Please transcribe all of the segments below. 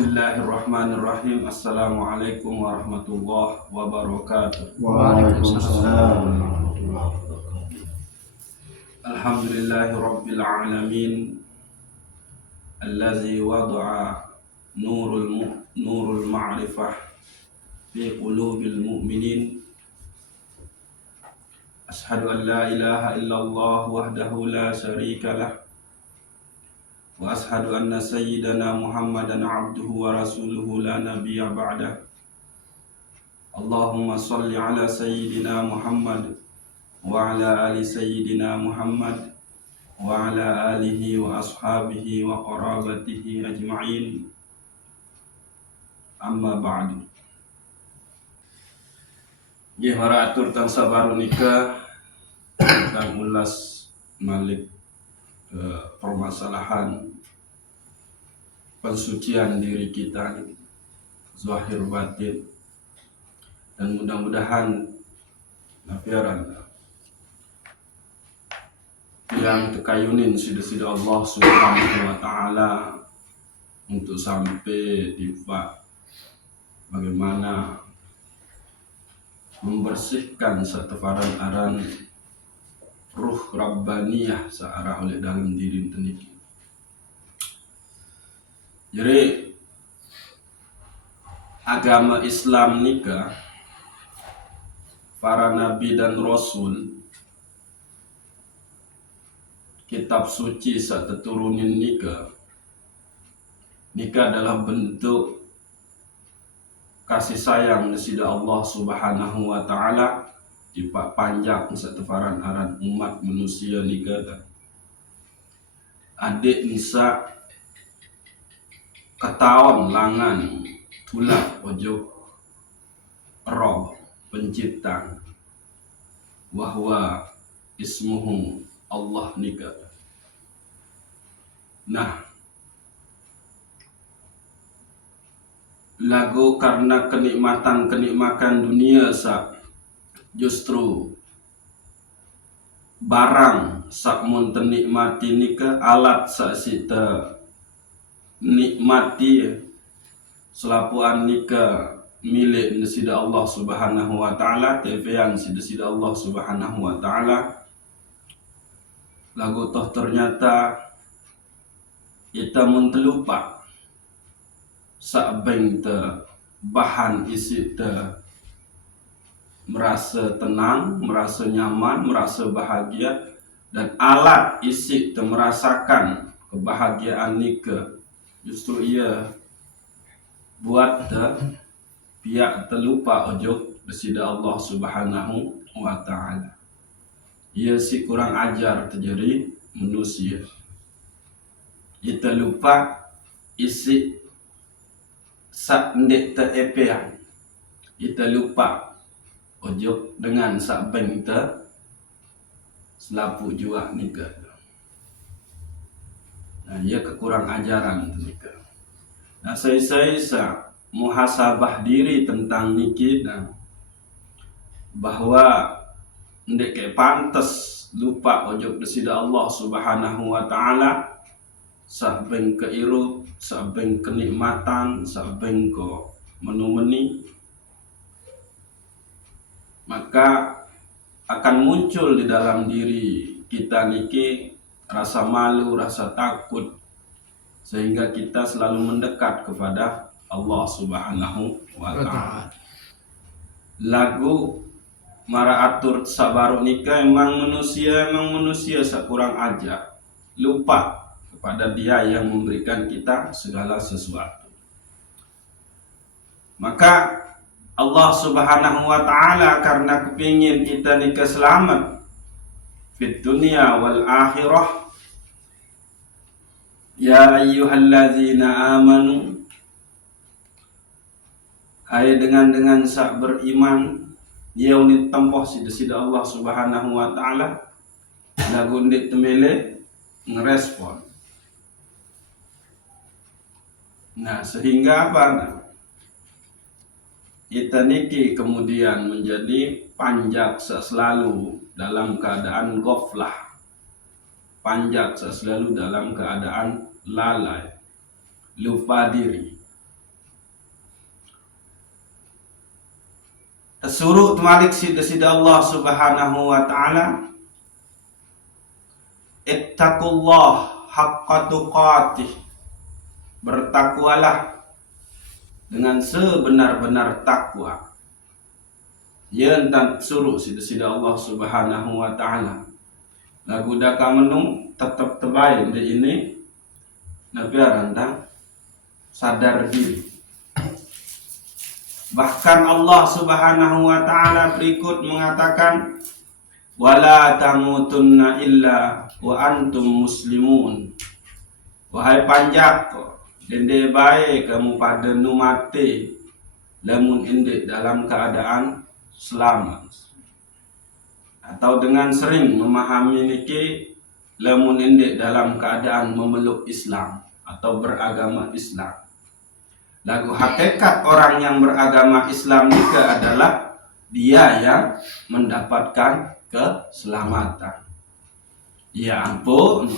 Bismillahirrahmanirrahim. Assalamualaikum warahmatullahi wabarakatuh. Waalaikumsalam warahmatullahi wabarakatuh. Alhamdulillahi rabbil alamin. Allazi wada'a nurul ma'rifah fi qulubil mu'minin. Ashhadu an la ilaha illallah wahdahu la syarika lah. Wa ashhadu anna sayyidana Muhammadan abduhu wa rasuluhu la nabiyya ba'dah. Allahumma salli ala sayyidina Muhammad wa ala ali sayyidina Muhammad wa ala alihi wa ashabihi wa qarabatihi ajma'in. Amma ba'du. Nggih para atur tangsa baru nikah tentang ulas malik permasalahan pensucian diri kita zahir batin, dan mudah-mudahan nafiaran yang tekayunin sida-sida Allah Subhanahu wa ta'ala untuk sampai di bagaimana membersihkan satu aran ruh rabbaniyah searah oleh dalam diri teniki. Jadi agama Islam nikah para nabi dan rasul, kitab suci saat turunin nikah adalah bentuk kasih sayang dari Allah Subhanahu wa ta'ala di panjang satu aran umat manusia nikah. Adik nisa ketahuan langan tulak ojo Rob pencipta wahwa ismuhu Allah nikah. Nah, lagu karena kenikmatan dunia justru barang sak mun tenikmati nikah, alat sak sita nikmati selapuan nikah milik sida Allah Subhanahu wa ta'ala, tevean sida Allah Subhanahu wa ta'ala. Lagu toh ternyata kita mentelupa sak beng te bahan isi te merasa tenang, merasa nyaman, merasa bahagia, dan alat isi te merasakan kebahagiaan nikah justru ia buat pihak terlupa ojo besida Allah Subhanahu wa ta'ala. Ia si kurang ajar terjadi manusia. Kita lupa isi sak ndek teepean. Kita lupa ojo dengan sak beng te selapu jua nikah. Nah, ia kekurang ajaran nikah. Nah, saya muhasabah diri tentang nikah, bahwa ndek ke pantas lupa ojo besida Allah Subhanahu wa ta'ala sak beng keirup, sak beng kenikmatan, sak beng ko menumeni, maka akan muncul di dalam diri kita niki rasa malu, rasa takut, sehingga kita selalu mendekat kepada Allah Subhanahu wa ta'ala. Lagu mara atur sabaru nikah emang manusia sekurang aja lupa kepada Dia yang memberikan kita segala sesuatu. Maka Allah Subhanahu wa ta'ala karena kepingin kita nikah selamat fit dunia wal akhirah, ya ayyuhallazina amanu, hai dengan sak beriman, dia unit tempoh sida Allah Subhanahu wa ta'ala lagu ndik temele ngerespon. Nah, sehingga apa? Kita niki kemudian menjadi panjat selalu dalam keadaan ghaflah, panjat selalu dalam keadaan lalai, lupa diri. Tersuruh malik sida Allah Subhanahu wa taala, ittaqullah haqqa tuqatih, bertakwalah dengan sebenar-benar takwa. Yen tan suruh sida Allah Subhanahu wa taala. Lagu daka menung tetap terbaik di ini nabi aranta sadar diri. Bahkan Allah Subhanahu wa taala berikut mengatakan, wala tamutunna illa wa antum muslimun. Wahai panjak, dende bae kamu pada nu mati lamun inde dalam keadaan selamat. Atau dengan sering memahami niki lamun inde dalam keadaan memeluk Islam atau beragama Islam. Lagu hakikat orang yang beragama Islam juga adalah dia yang mendapatkan keselamatan. Ya ampun,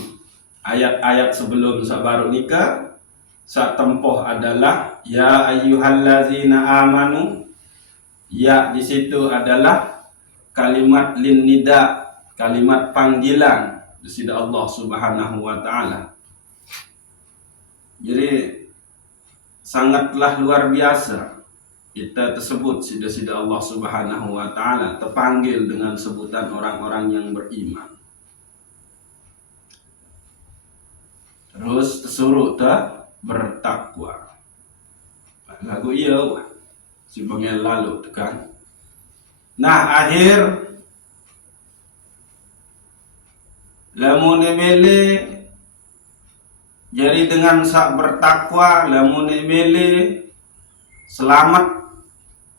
ayat-ayat sebelum sabaru nikah saat tempoh adalah ya ayyuhallazina amanu. Ya di situ adalah kalimat lin nida, kalimat panggilan di sisi Allah Subhanahu wa taala. Jadi sangatlah luar biasa kita tersebut sida Allah Subhanahu wa taala terpanggil dengan sebutan orang-orang yang beriman. Terus tersuruh bertakwa. Lagu iya si bengel lalu tekan. Nah akhir lamun emele jadi dengan sak bertakwa lamun emele selamat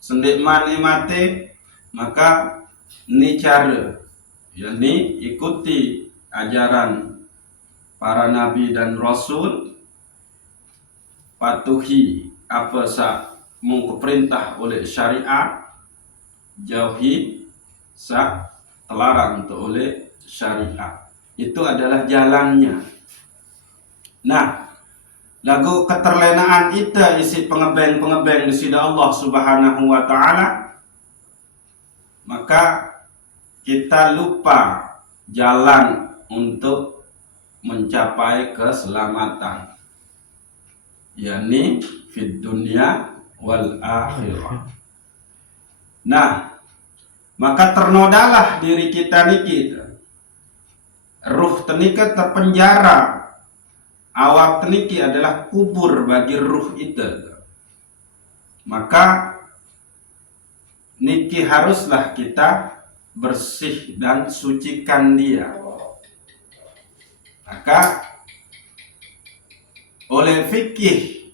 sendik mane mate, maka ini cara yakni ikuti ajaran para nabi dan rasul, patuhi apa sak mung perintah oleh syariat, jauhi sak terlarang oleh syariat. Itu adalah jalannya. Nah, lagu keterlenaan kita isi pengebeng-pengebeng di sisi Allah Subhanahu wa taala, maka kita lupa jalan untuk mencapai keselamatan, yakni fid dunya wal akhirah. Nah, maka ternodalah diri kita niki, ruh tenika terpenjara. Awak teniki adalah kubur bagi ruh itu. Maka niki haruslah kita bersih dan sucikan dia. Maka oleh fikih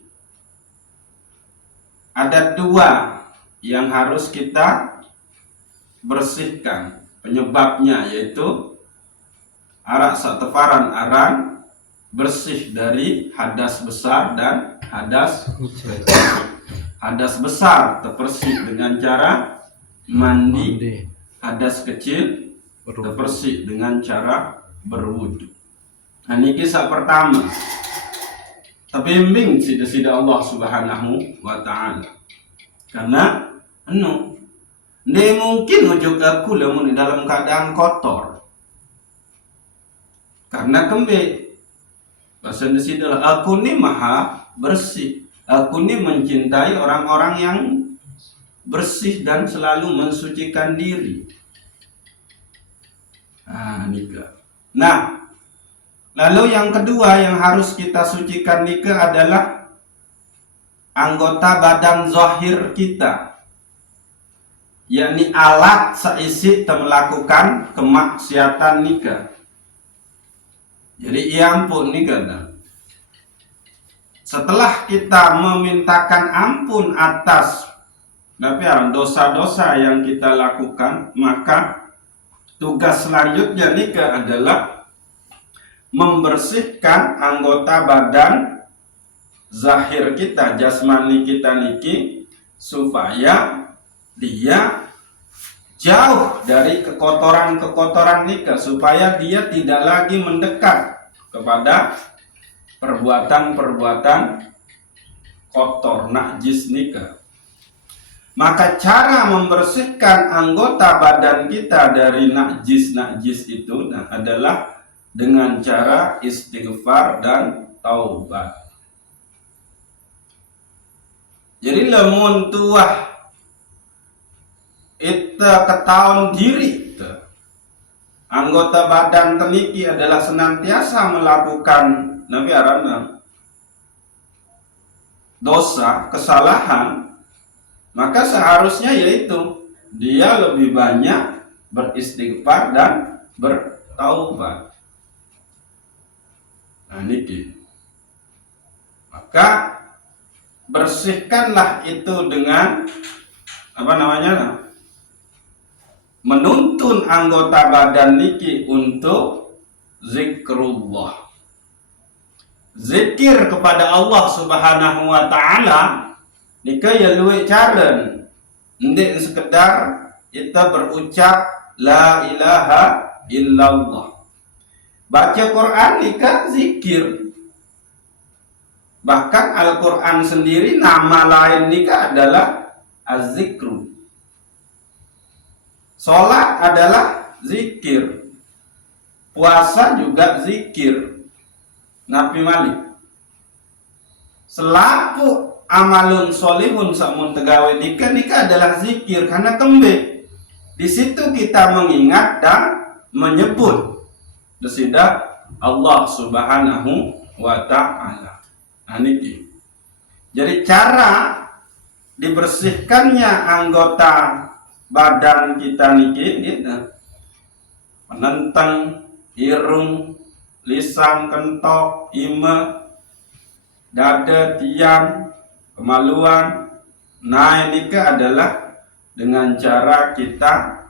ada dua yang harus kita bersihkan. Penyebabnya yaitu arak satefaran aran bersih dari hadas besar dan hadas kecil. Hadas besar terbersih dengan cara mandi, hadas kecil terbersih dengan cara berwudu. Nah ini kisah pertama. Terbimbing sida Allah Subhanahu wa taala. Karena dia mungkin ujuk aku lamun dalam keadaan kotor. Karena kembali bahasa di sini adalah aku ini maha bersih. Aku ini mencintai orang-orang yang bersih dan selalu mensucikan diri. Nah, lalu yang kedua yang harus kita sucikan nikah adalah anggota badan zahir kita, yakni alat seisi melakukan kemaksiatan nikah. Jadi ya ampun nih kan. Setelah kita memintakan ampun atas dosa-dosa yang kita lakukan, maka tugas selanjutnya nikah adalah membersihkan anggota badan zahir kita, jasmani kita niki, supaya dia jauh dari kekotoran-kekotoran nikah, supaya dia tidak lagi mendekat kepada perbuatan-perbuatan kotor najis nikah. Maka cara membersihkan anggota badan kita dari najis-najis itu adalah dengan cara istighfar dan taubat. Jadi lamun tuah kita ketahuan diri anggota badan teniki adalah senantiasa melakukan nabi arana dosa, kesalahan, maka seharusnya yaitu dia lebih banyak beristighfar dan bertaubat. Nah niki. Maka bersihkanlah itu dengan menuntun anggota badan niki untuk zikrullah. Zikir kepada Allah Subhanahu wa taala nika ya luwih caren. Ndek sekedar kita berucap la ilaha illallah. Baca Quran nika zikir. Bahkan Al-Quran sendiri nama lain nika adalah az-zikru. Salat adalah zikir. Puasa juga zikir. Nabi Malik. Selaku amalun solihun samun tegawe nika adalah zikir karena tembe. Di situ kita mengingat dan menyebut desida Allah Subhanahu wa taala. Niki. Jadi cara dibersihkannya anggota badan kita niki gitu. Menentang irung, lisan, kentok, ima, dada, tiang, kemaluan. Nah ini adalah dengan cara kita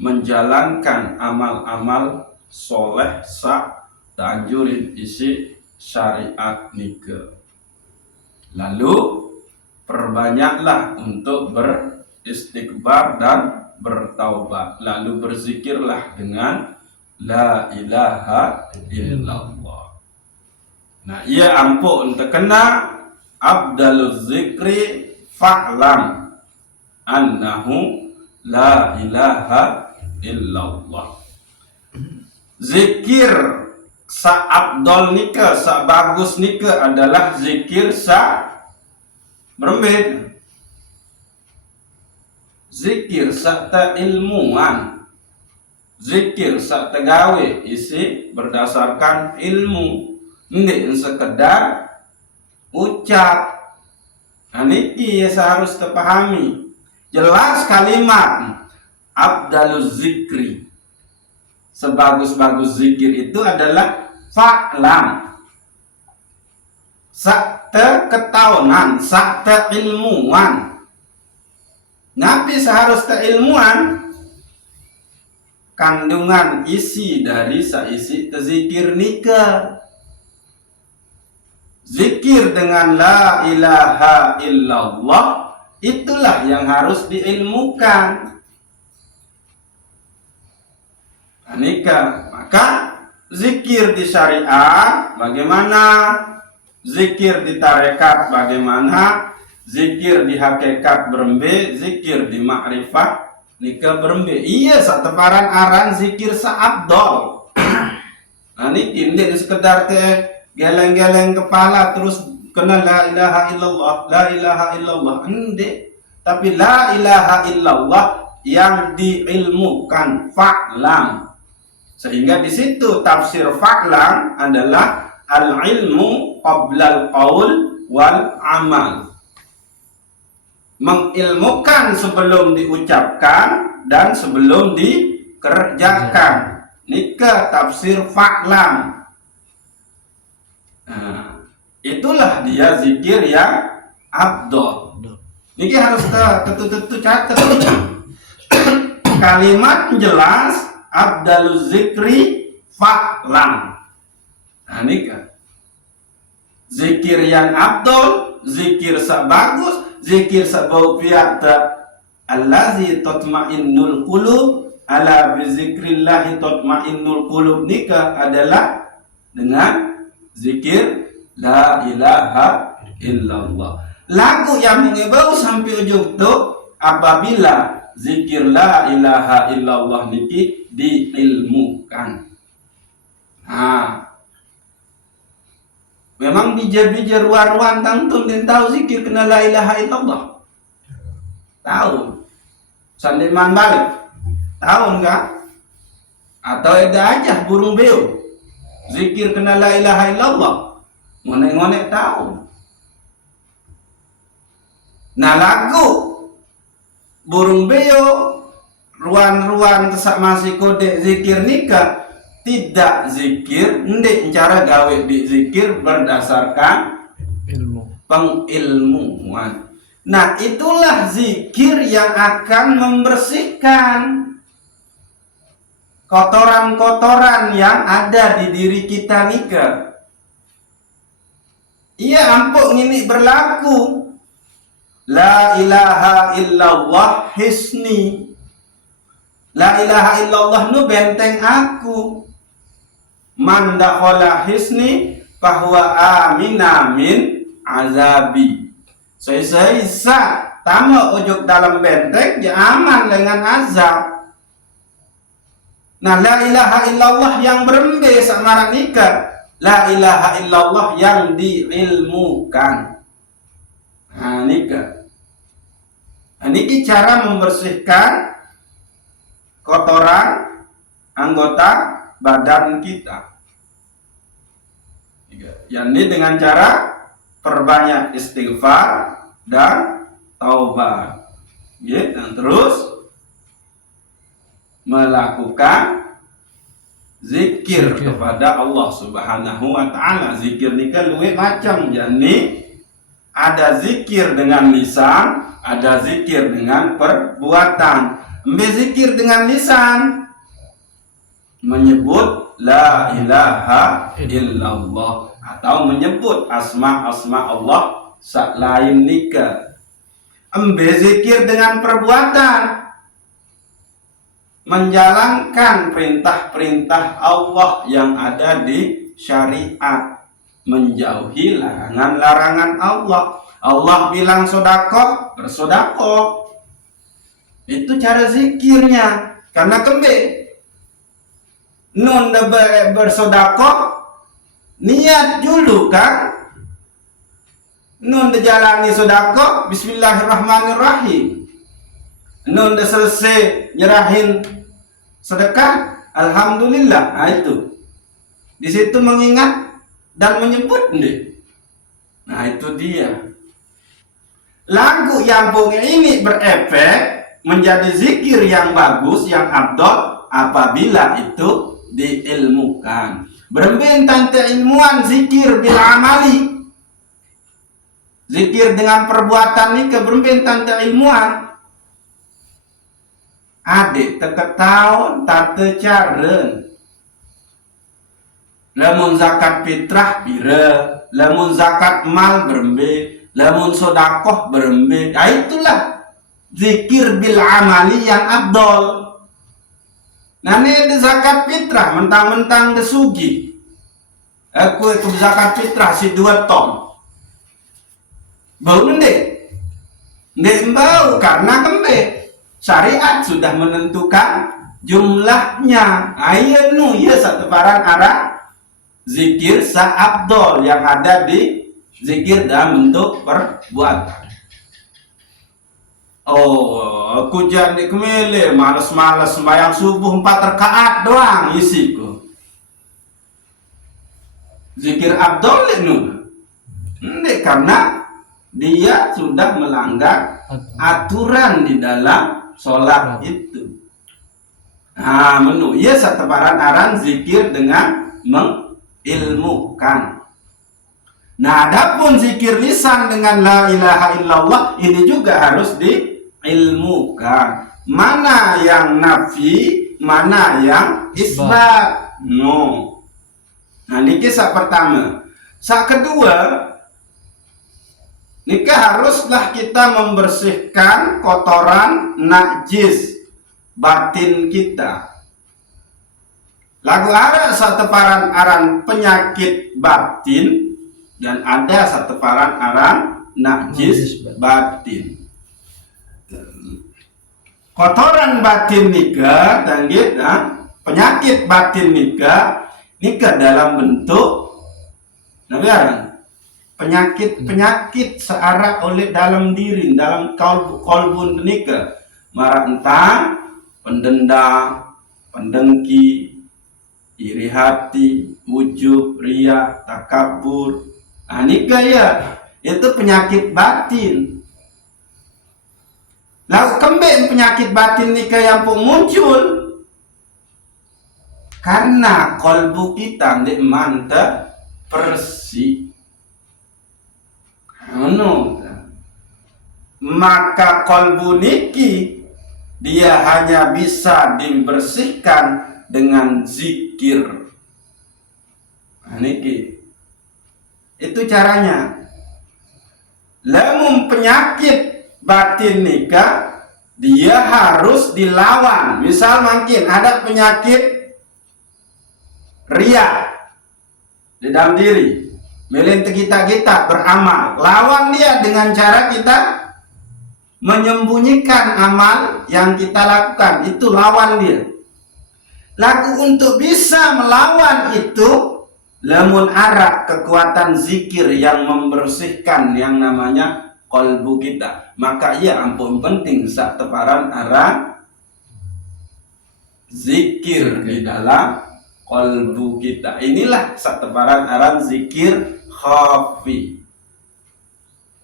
menjalankan amal-amal soleh sa ta'jurin isi syariat nika. Lalu perbanyaklah untuk beristighfar dan bertaubat. Lalu berzikirlah dengan la ilaha illallah. Nah, ia ampun terkena abdaluz zikri fa'lam annahu la ilaha illallah. Zikir sa abdol nika, sa bagus nika adalah zikir sa berembed. Zikir sa ta ilmuan. Zikir sa tegawe isi berdasarkan ilmu. Ini sekedar ucap. Nah niki seharus terpahami. Jelas kalimat abdaluz zikri. Sebagus-bagus zikir itu adalah fa'lam. Sakta ketahuan, sakta ilmuwan. Nabi seharusnya ilmuwan. Kandungan isi dari saisi zikir nika. Zikir dengan la ilaha illallah itulah yang harus diilmukan. Nika, maka zikir di syariat bagaimana, zikir di tarekat bagaimana, zikir di hakikat berembe, zikir di ma'rifat nika berembe. Iya sateparan aran zikir saabdol. Nah niki ini sekedar teh geleng-geleng kepala terus kena la ilaha illallah, la ilaha illallah. Ende, tapi la ilaha illallah yang diilmukan fa'lam. Sehingga di situ tafsir fa'lam adalah al-ilmu qablal qaul wal amal. Mengilmukan sebelum diucapkan dan sebelum dikerjakan. Nika tafsir fa'lam. Nah, itulah dia zikir yang abdol. Niki harus tetu catat. Kalimat jelas abdaluz zikri fa'lam. Nah nika. Zikir yang abdol, zikir sabagus, zikir sabau piyata allazi tatma'innul qulub ala bi zikrillah tatma'innul qulub nika adalah dengan zikir la ilaha illallah. lagu yang mengebau sampai ujung tu apabila zikir la ilaha illallah niki diilmukan. Memang bijar-bijar ruan-ruan tangtun dan tahu zikir kena la ilaha illallah. Tahu. Sandiman balik. Tahu enggak? Atau ada aja burung beo. Zikir kena la ilaha illallah. Ngonek-ngonek tahu. Nah lagu burung beo ruan-ruan kesak masih kode zikir nikah tidak zikir, ndek cara gawe di zikir berdasarkan pengilmuan. Nah itulah zikir yang akan membersihkan kotoran-kotoran yang ada di diri kita nikah. Iya ampuk ini berlaku. La ilaha illallah hisni. La ilaha illallah nu benteng aku. Man dakhala hisni bahwa amina min azabi. Saya tamu ujung dalam benteng dia aman dengan azab. Nah la ilaha illallah yang berembe samaran nikah. La ilaha illallah yang diilmukan. Nah nikah. Nah, ini cara membersihkan kotoran anggota badan kita. Yang ini dengan cara perbanyak istighfar dan taubat. Dan terus melakukan zikir kepada Allah Subhanahu wa taala. Zikir ini kan luwih macam. Jadi ada zikir dengan lisan, ada zikir dengan perbuatan. Zikir dengan lisan menyebut la ilaha illallah atau menyebut asma-asma Allah selain nikah. Zikir dengan perbuatan menjalankan perintah-perintah Allah yang ada di syariat, menjauhi larangan-larangan Allah. Allah bilang sodakoh, bersodakoh. Itu cara zikirnya. Karena kembe nun bersodakoh niat dulu kan. Nun jalani sodakoh bismillahirrahmanirrahim. Nun selesai nyerahin sedekah alhamdulillah. Nah itu di situ mengingat dan menyebut deh. Nah itu dia. Lagu yang bunyi ini berefek menjadi zikir yang bagus, yang abdol apabila itu diilmukan. Berbentan ilmuan zikir bil amali. Zikir dengan perbuatan ini keberbentan ilmuan. Adik teketaun tate caren. Lamun zakat fitrah pire, lamun zakat mal berembe, lamun sodakoh berembe. Nah itulah zikir bil amali yang abdol. Nah ini ada zakat fitrah, mentang-mentang desugi. Aku itu zakat fitrah si 2 ton. Bau ndek. Ndek bau karena kembe. Syariat sudah menentukan jumlahnya. Ayo nu ya satu paran arah zikir sa-abdol yang ada di zikir dalam bentuk perbuatan. Oh, aku jadi kemele, malas-malas sembahyang subuh 4 rakaat doang isiku. Zikir abdol itu, karena dia sudah melanggar aturan di dalam sholat itu. Nah, menu ya seteparan aran zikir dengan mengilmukan. Nah, adapun zikir lisan dengan la ilaha illallah ini juga harus diilmukan. Mana yang nafi, mana yang isbat. No. Nah, ini kisah pertama. Kisah kedua, nikah haruslah kita membersihkan kotoran najis batin kita. Lagu ada satu paran aran penyakit batin dan ada satu paran aran najis batin. Kotoran batin nika tanggit penyakit batin nika dalam bentuk penyakit searah oleh dalam diri, dalam kolbun nika marah entang pendendam, pendengki, iri hati, ujub, ria, takabur. Nika ya itu penyakit batin. Lalu kembali penyakit batin nika yang pun muncul karena kolbu kita ndek mantap bersih. Maka kolbu niki dia hanya bisa dibersihkan dengan zikir. Niki itu caranya. Lamun penyakit batin nika dia harus dilawan. Misal mungkin ada penyakit ria di dalam diri, melintir kita beramal, lawan dia dengan cara kita menyembunyikan amal yang kita lakukan. Itu lawan dia. Laku untuk bisa melawan itu, lamun arak kekuatan zikir yang membersihkan yang namanya kolbu kita. Maka ia ampun penting sak teparan arah zikir di dalam kolbu kita. Inilah sak teparan arah zikir khafi.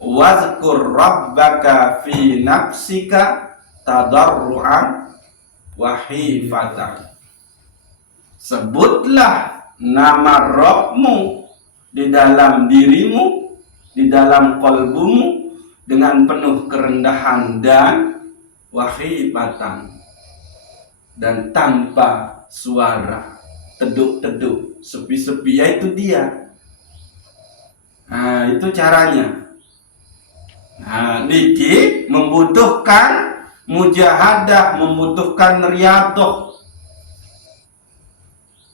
Wazkur rabbaka fi nafsika tadarruan wa khifatan. Sebutlah nama Rabbmu di dalam dirimu, di dalam kolbumu dengan penuh kerendahan dan wahibatan, dan tanpa suara, teduk-teduk, sepi-sepi, yaitu dia. Nah, itu caranya. Nah, niki membutuhkan mujahadah, membutuhkan riyadhah.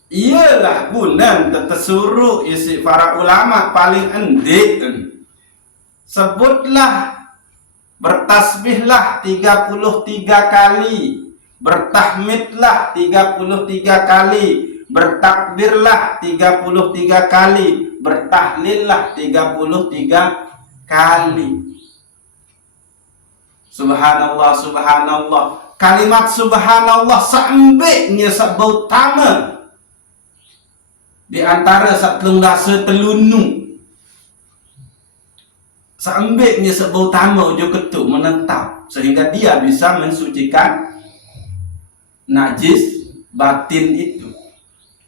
Iyalah guna tersuruh isi para ulama paling endik. Sebutlah, bertasbihlah 33 kali, bertahmidlah 33 kali, bertakbirlah 33 kali, bertahlillah 33 kali. Subhanallah, subhanallah. Kalimat subhanallah sampai sebut tama di antara satlung dasa telunu. Sampai sebut tama ujuk ketuk menetap sehingga dia bisa mensucikan najis batin itu.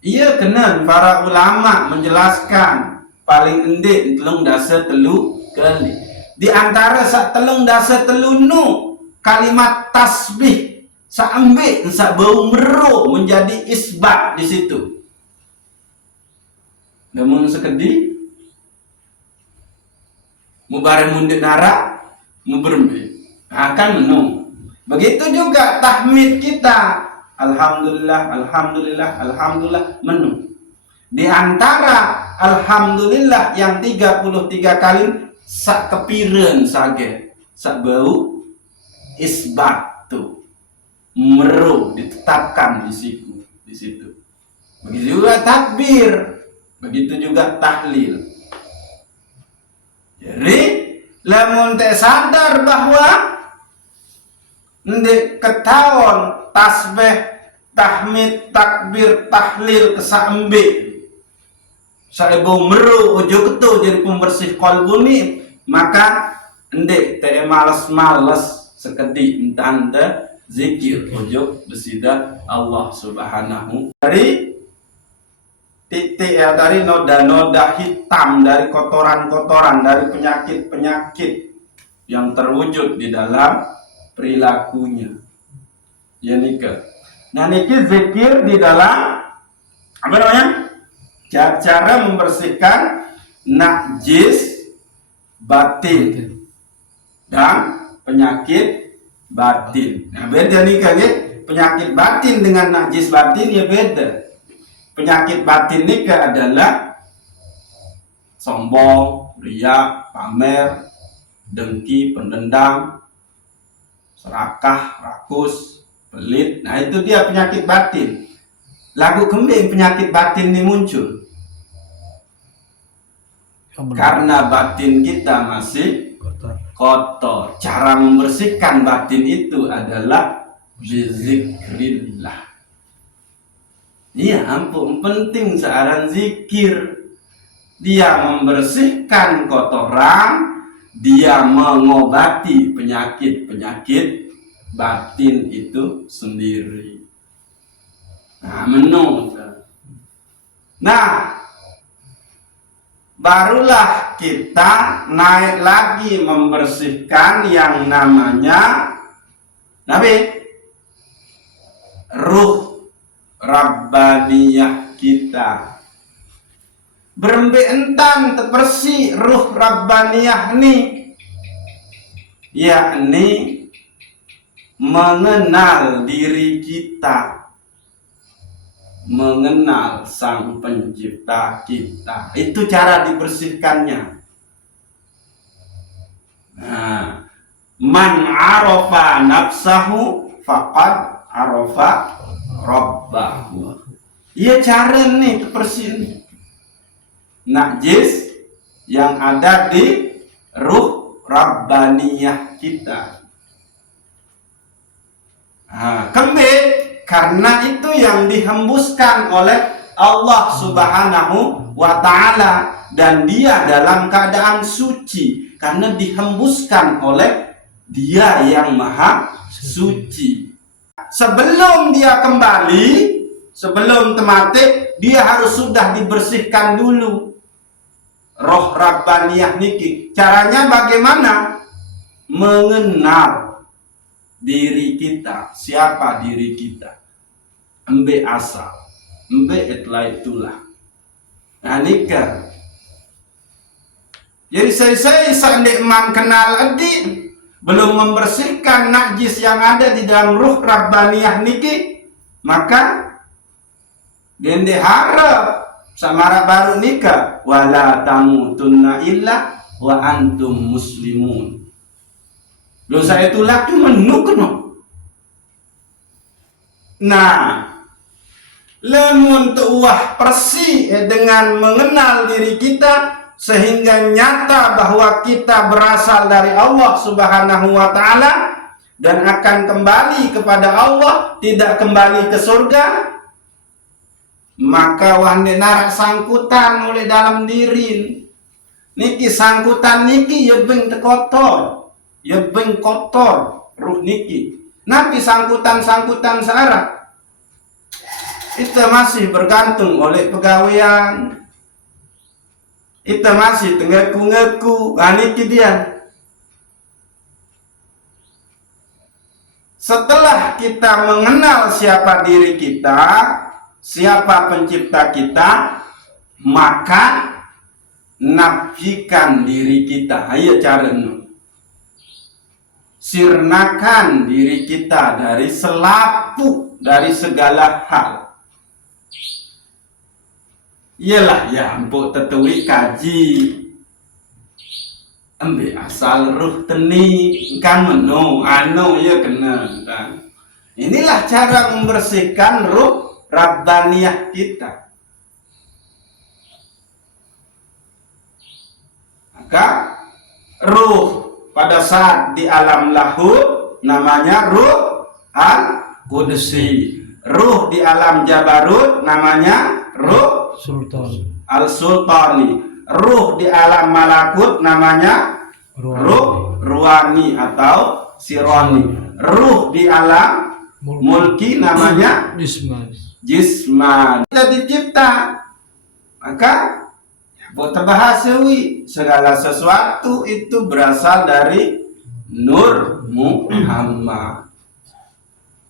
Ia kena para ulama menjelaskan paling endik telung dasa telu kali. Di antara sak telung dasa telunu kalimat tasbih sampai sak bau meru menjadi isbat di situ. Namun sekedi mubareng mundik nara muberme akan menung. Begitu juga tahmid kita, alhamdulillah, alhamdulillah, alhamdulillah, menung. Di antara alhamdulillah yang 33 kali sak kepiren sage, sak bau isbat tu meru ditetapkan di situ. Begitu juga takbir, begitu juga tahlil. Jadi, lamun te sadar bahwa ndek ketahuan tasbih, tahmid, takbir, tahlil kesambe saibu meru ujo ketu jadi pembersih kolbu ni, maka ndek te males-males sekedi entanda zikir ujo besida Allah Subhanahu. Dari noda-noda hitam, dari kotoran-kotoran, dari penyakit-penyakit yang terwujud di dalam perilakunya. Ya nika. Nah niki zikir di dalam apa namanya? Cara membersihkan najis batin dan penyakit batin. Nah beda nika ya. Penyakit batin dengan najis batin ya beda. Penyakit batin nika adalah sombong, ria, pamer, dengki, pendendam, serakah, rakus, pelit. Nah itu dia penyakit batin. Lagu kembing penyakit batin ini muncul karena batin kita masih kotor. Cara membersihkan batin itu adalah bizikrillah. Iya, ampun, penting searan zikir. Dia membersihkan kotoran, dia mengobati penyakit-penyakit batin itu sendiri. Nah, barulah kita naik lagi membersihkan yang namanya ruh Rabbaniyah kita. Berembe entan terbersih ruh Rabbaniyah ini, yakni mengenal diri kita, mengenal Sang Pencipta kita. Itu cara dibersihkannya. Nah, man arafa nafsahu faqad arafa rabbahu. Iya, cara nih bersih najis yang ada di ruh Rabbaniyah kita. Nah, karena itu yang dihembuskan oleh Allah Subhanahu wa Ta'ala, dan dia dalam keadaan suci karena dihembuskan oleh Dia yang Maha Suci. Sebelum dia kembali, sebelum temate, dia harus sudah dibersihkan dulu roh Rabbaniyah niki. Caranya bagaimana? Mengenal diri kita, siapa diri kita, embe asal, embe itulah. Nah nikah. Jadi saya seandainya kenal adik, belum membersihkan najis yang ada di dalam ruh Rabbaniyah niki, maka dende harap samara baru nikah, wala tamutunna illa wa antum muslimun. Dosa itu lagi menukno. Nah, lemun tuah persi dengan mengenal diri kita, sehingga nyata bahwa kita berasal dari Allah Subhanahu wa Ta'ala dan akan kembali kepada Allah, tidak kembali ke surga, maka wahne narak sangkutan oleh dalam diri niki. Sangkutan niki ya beng kotor, ya beng kotor ruh niki. Nabi sangkutan searah itu masih bergantung oleh pegawaian, itu masih tengeku-ngeku. Niki dia. Setelah kita mengenal siapa diri kita, siapa pencipta kita, maka nafikan diri kita. Ayo caranya. Sirnakan diri kita dari selapu, dari segala hal. Iyalah ya empuk tetui kaji. Ambil asal ruh teni kan meno anu ya kena kan. Inilah cara membersihkan ruh Rabbaniyah kita. Maka ruh pada saat di alam lahud namanya ruh al-Qudsi. Ruh di alam Jabarut namanya ruh al-Sultani. Ruh di alam malakut namanya ruh ruwani atau sironi. Ruh di alam mulki namanya jisman. Kita dicipta, maka buat terbahasawi segala sesuatu itu berasal dari Nur Muhammad.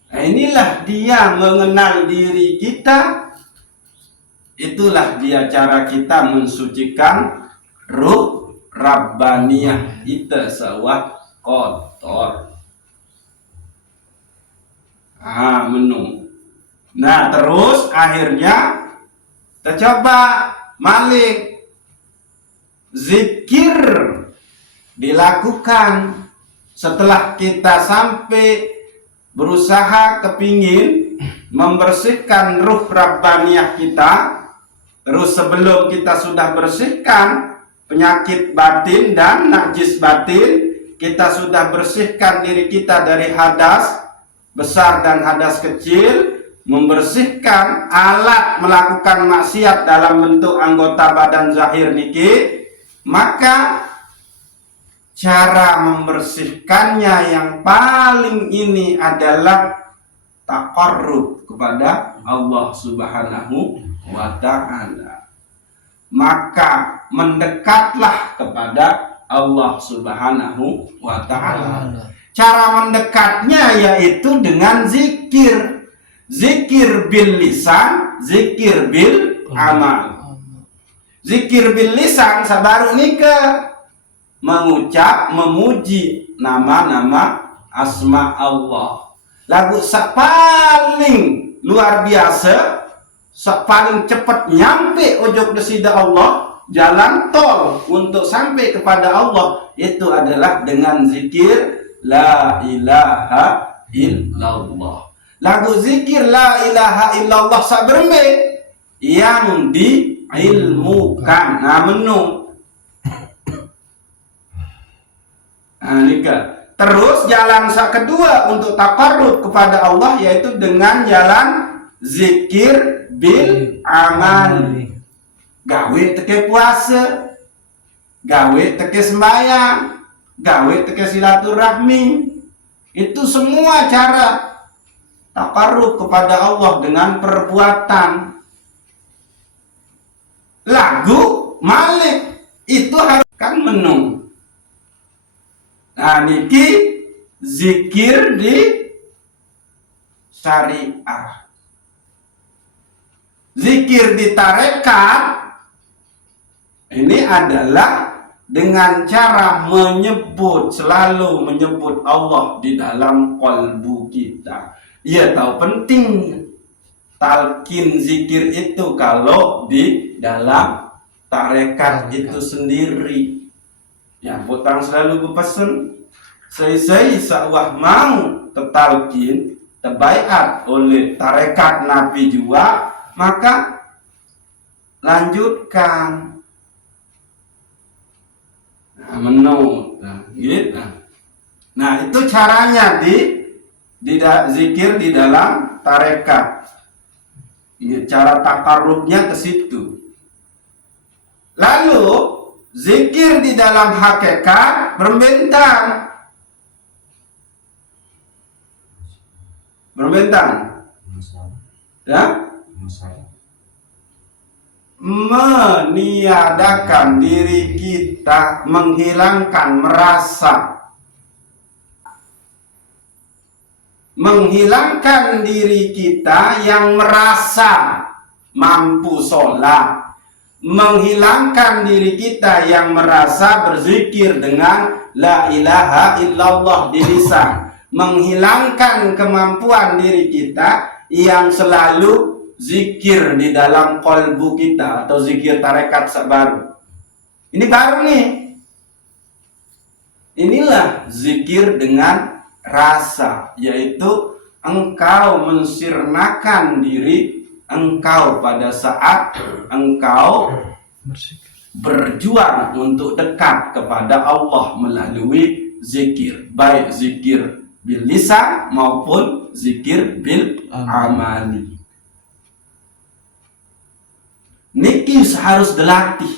Nah, inilah dia mengenal diri kita. Itulah dia cara kita mensucikan ruh Rabbaniyah kita sawat kotor. Menu. Nah terus akhirnya kita coba malik zikir dilakukan. Setelah kita sampai berusaha kepingin membersihkan ruh rabbaniyah kita, terus sebelum kita sudah bersihkan penyakit batin dan najis batin, kita sudah bersihkan diri kita dari hadas besar dan hadas kecil, membersihkan alat melakukan maksiat dalam bentuk anggota badan zahir niki, maka cara membersihkannya yang paling ini adalah taqarrub kepada Allah Subhanahu wa ta'ala. Maka mendekatlah kepada Allah Subhanahu wa ta'ala. Cara mendekatnya yaitu dengan zikir. Zikir bil lisan, zikir bil amal. Zikir bil lisan sabaru nika mengucap, memuji nama-nama asma Allah. Lagu paling luar biasa, paling cepat nyampe ujung desida Allah, jalan tol untuk sampai kepada Allah, itu adalah dengan zikir la ilaha illallah. Lagu zikir la ilaha illallah saberme yang diilmukan. Nah, menung. Terus jalan kedua untuk taqarrub kepada Allah yaitu dengan jalan zikir bil amal. Gawe teke puasa, gawe teke sembahyang, gawe teke silaturahmi. Itu semua cara taqarrub kepada Allah dengan perbuatan. Lagu malik itu harus kan menung. Nah, niki zikir di syariah. Zikir di tarekat ini adalah dengan cara menyebut, selalu menyebut Allah di dalam kalbu kita. Ia tahu penting talqin zikir itu kalau di dalam tarekat itu sendiri. Ya, butang selalu berpesan, saya sawah mau tetalkin, terbaiat oleh tarekat Nabi juga, maka lanjutkan. Nah, menurut, gitu. Nah, itu caranya di zikir di dalam tarekat. Ini cara taqarrubnya ke situ. Lalu zikir di dalam hakikat berbentang. Ya? Meniadakan diri kita, menghilangkan merasa. Menghilangkan diri kita yang merasa mampu sholat. Menghilangkan diri kita yang merasa berzikir dengan la ilaha illallah di lisan. Menghilangkan kemampuan diri kita yang selalu zikir di dalam qalbu kita atau zikir tarekat baru. Ini baru nih. Inilah zikir dengan rasa, yaitu engkau mensirnakan diri engkau pada saat engkau berjuang untuk dekat kepada Allah melalui zikir, baik zikir bil lisan maupun zikir bil amali. Niki harus dilatih.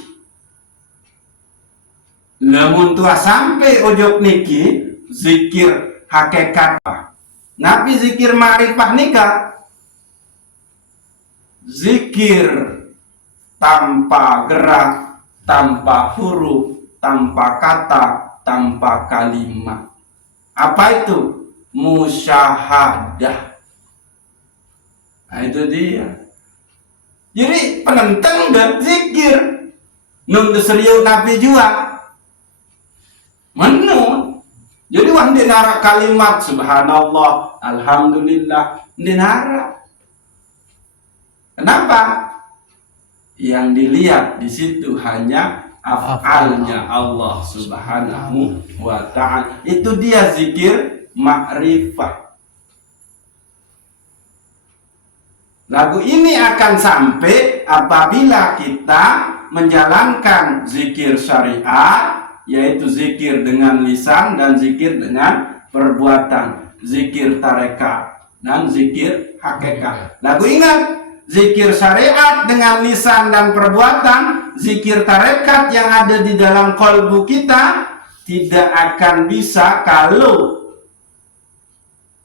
Namun tua sampai ojok niki zikir hakikat. Nabi zikir ma'rifah nikah. Zikir tanpa gerak, tanpa huruf, tanpa kata, tanpa kalimat. Apa itu? Musyahadah. Nah, itu dia. Jadi penentang dan zikir nung serius Nabi juga menu. Jadi wah dinara kalimat subhanallah, alhamdulillah, dinara. Kenapa? Yang dilihat di situ hanya af'alnya Allah Subhanahu wa ta'ala. Itu dia zikir ma'rifah. Lagu ini akan sampai apabila kita menjalankan zikir syariat, yaitu zikir dengan lisan dan zikir dengan perbuatan, zikir tarekat dan zikir hakikat. Lagu ingat, zikir syariat dengan lisan dan perbuatan, zikir tarekat yang ada di dalam kalbu kita tidak akan bisa kalau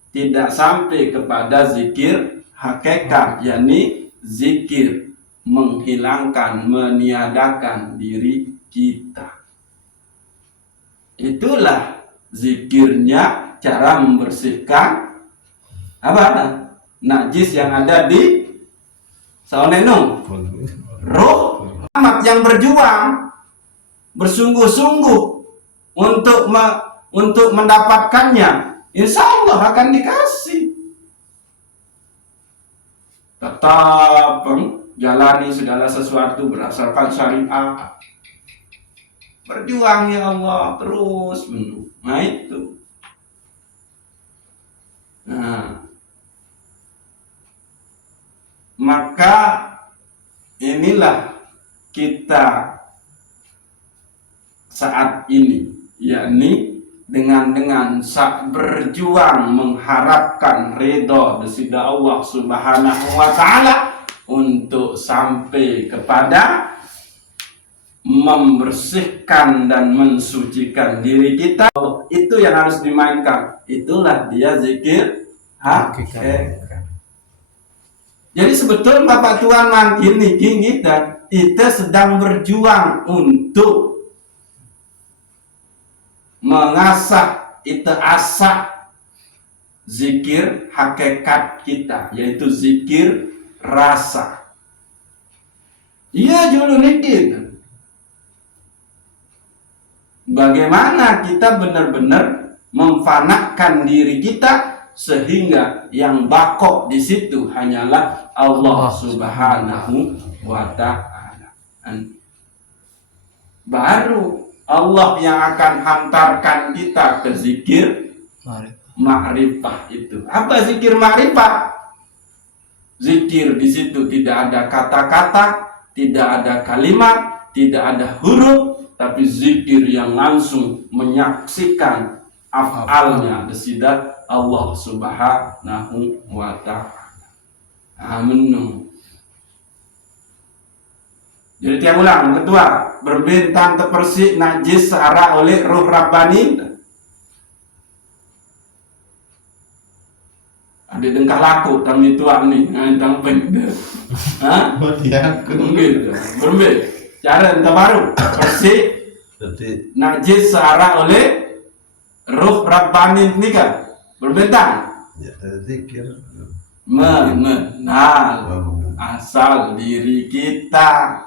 tidak sampai kepada zikir hakikat, yakni zikir menghilangkan, meniadakan diri kita. Itulah zikirnya, cara membersihkan apa? Najis yang ada di saonenung, roh amat yang berjuang bersungguh-sungguh untuk mendapatkannya, insya Allah akan dikasih. Tetap jalani segala sesuatu berdasarkan syariat. Berjuang ya Allah terus. Nah itu. Nah, maka inilah kita saat ini, yakni dengan berjuang mengharapkan ridha dari Allah Subhanahu wa ta'ala untuk sampai kepada membersihkan dan mensucikan diri kita. Itu yang harus dimainkan. Itulah dia zikir hakikat. Jadi sebetulnya Bapak Tuhan makin niki kita sedang berjuang untuk mengasah itu asa zikir hakikat kita, yaitu zikir rasa. Iya dulu niki. Bagaimana kita benar-benar memfanakan diri kita sehingga yang bakok di situ hanyalah Allah Subhanahu wa ta'ala. Baru Allah yang akan hantarkan kita ke zikir ma'rifah itu. Apa zikir ma'rifah? Zikir di situ tidak ada kata-kata, tidak ada kalimat, tidak ada huruf, tapi zikir yang langsung menyaksikan af'alnya desidat Allah Subhanahu wa ta'ala. Amin. Jadi tiang ulang, ketua, berbintang terpersik najis searah oleh roh Rabbani. Ada dengkah laku kami tuan ni, tentang benda. Hah? Begitu. Berbeda. Cara yang baru, bersih najis searah oleh roh Rabbani ini kan berbentang. Zikir mengenal asal diri kita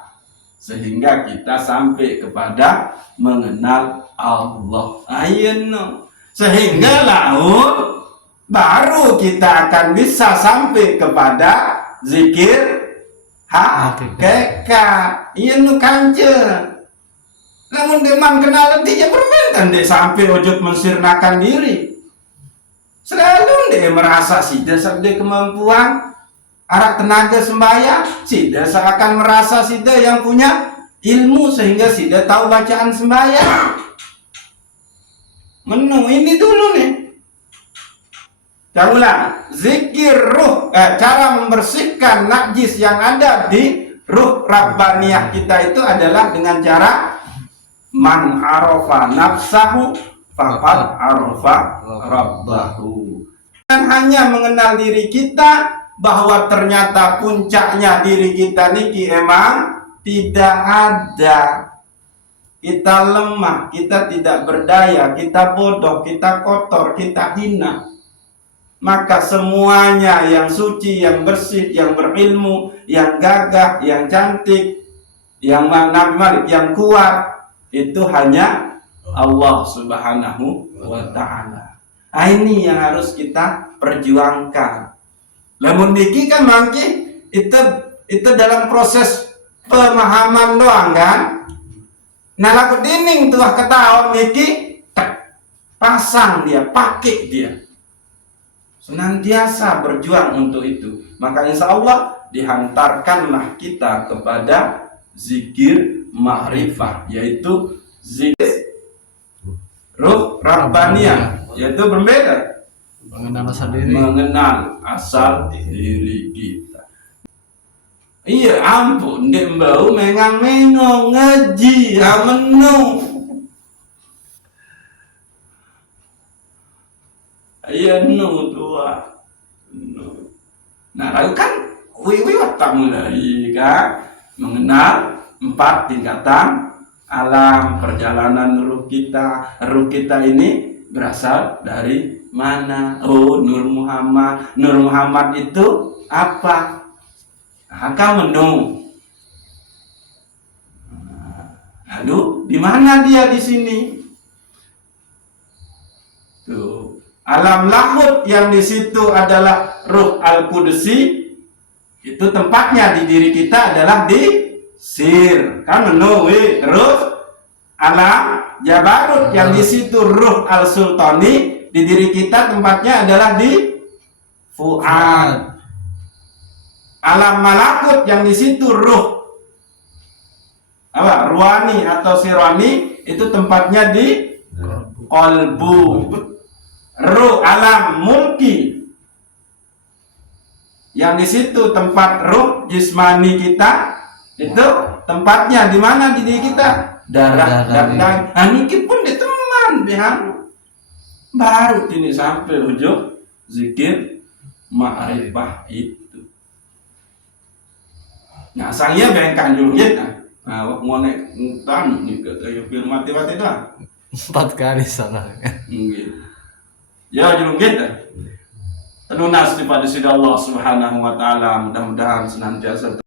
sehingga kita sampai kepada mengenal Allah. Ayo, sehingga lalu baru kita akan bisa sampai kepada zikir hakikat. Iya nu kanje. Namun demam kenal dia berbentan deh sampai ojok mensirnakan diri. Selalu dia merasa sida sabda kemampuan arak tenaga sembahyang, sida seakan merasa sida yang punya ilmu sehingga sida tahu bacaan sembahyang. Menu ini dulu nih. Ulang, zikir ruh, cara membersihkan najis yang ada di ruh Rabbaniyah kita itu adalah dengan cara man arafa nafsahu faqad arafa rabbahu. Dan hanya mengenal diri kita bahwa ternyata puncaknya diri kita niki emang tidak ada. Kita lemah, kita tidak berdaya, kita bodoh, kita kotor, kita hina. Maka semuanya yang suci, yang bersih, yang berilmu, yang gagah, yang cantik, yang Nabi Malik, yang kuat, itu hanya Allah Subhanahu wa ta'ala. Ini yang harus kita perjuangkan. Lamun niki kan mangki itu dalam proses pemahaman doang kan? Nah laku dining tuah ketawa niki pasang dia, pakai dia. Senantiasa berjuang untuk itu. Maka insya Allah dihantarkanlah kita kepada zikir ma'rifah, yaitu zikir ruh rabbaniyah, yaitu berbeda, mengenal asal diri kita. Iya ampun, dek bau mengang-mengong ngaji menung. Iya nu tua. Nah, lalu kan wiwi watak mulai kan mengenal 4 tingkatan alam perjalanan ruh kita. Ruh kita ini berasal dari mana? Oh, Nur Muhammad. Nur Muhammad itu apa? Akan menung. Lalu di mana dia di sini? Tuh, alam lahut yang di situ adalah Ruh Al-Qudsi. Itu tempatnya di diri kita adalah di sir. Kan menung. Terus alam Jabarut yang di situ Ruh Al-Sultani, di diri kita tempatnya adalah di fuad. Alam malakut yang di situ ruh apa? Ruani atau sirani, itu tempatnya di kolbu. Ruh alam mulki yang di situ tempat ruh jismani kita, itu tempatnya di mana di diri kita? Darah dan daging. Nah, niki pun di teman bihan. Baru ini sampai ujung zikir ma'rifah itu. Nah, sangnya bengkan julungit. Nah, mau naik tan nih ke film mati-mati dah. 4 kali salah. Gitu. Ya julungit. Tenunas kepada sida Allah Subhanahu wa taala, mudah-mudahan senantiasa